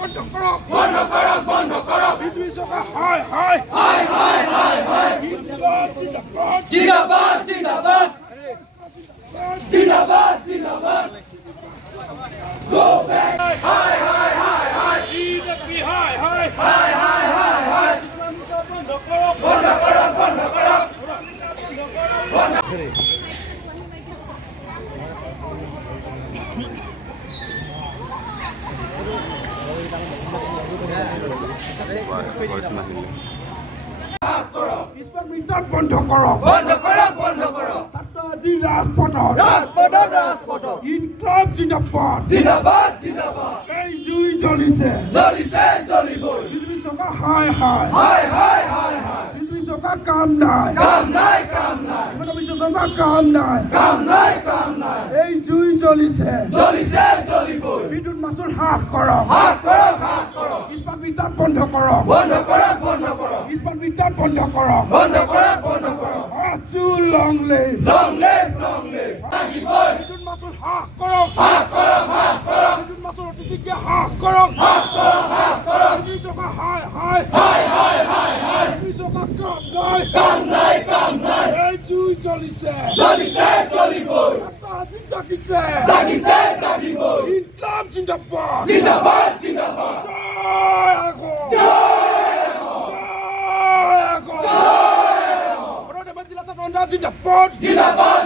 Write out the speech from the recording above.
বন্ধ করো বন্ধ করো বিজেপি সরকার হায় হায় হায় হায় হায় হায় জিন্দাবাদ জিন্দাবাদ জিন্দাবাদ জিন্দাবাদ go back হায় হায় হায় হায় বিজেপি হায় হায় হায় হায় হায় হায় বন্ধ করো বন্ধ করো বন্ধ করো বন্ধ করো বন্ধ করো বন্ধ করো ছাত্রজি রাজপথ ইনকলাব জিন্দাবাদ জিন্দাবাদ জিন্দাবাদ এই জুই জ্বলিছে জ্বলিছে জ্বলিবই বিজেপি সরকার হায় হায় হায় হায় হায় হায় বিজেপি সরকার কাম নাই কাম নাই কাম নাই বিজেপি সরকার কাম নাই কাম নাই কাম নাই এই জুই জ্বলিছে জ্বলিছে জ্বলিবই বিদ্যুৎ মাচুল হ্ৰাস কৰক হ্ৰাস কৰক হ্ৰাস কৰক ইস্পাত বিদ্যুৎ বন্ধ কৰক বন্ধ কৰক বন্ধ কৰক ইস্পাত বিদ্যুৎ বন্ধ কৰক বন্ধ কৰক বন্ধ কৰক আচুল লং লিভ লাগিবই বিদ্যুৎ মাচুল হ্ৰাস কৰক হ্ৰাস কৰক হ্ৰাস কৰক বিদ্যুৎ মাচুল অতি শীঘ্ৰে হ্ৰাস কৰক হ্ৰাস কৰক হ্ৰাস কৰক বিজেপি চৰকাৰ হায় হায় হায় হায় হায় হায় বিজেপি চৰকাৰ কাম নাই কাম নাই এই জুই জ্বলিছে জ্বলিছে জ্বলিবই আজি জাগিছে জাগিছে জাগিবই ইনকলাব জিন্দাবাদ জিন্দাবাদ জিন্দাবাদ জয় আগো জয় আগো জয় আগো জিন্দাবাদ জিন্দাবাদ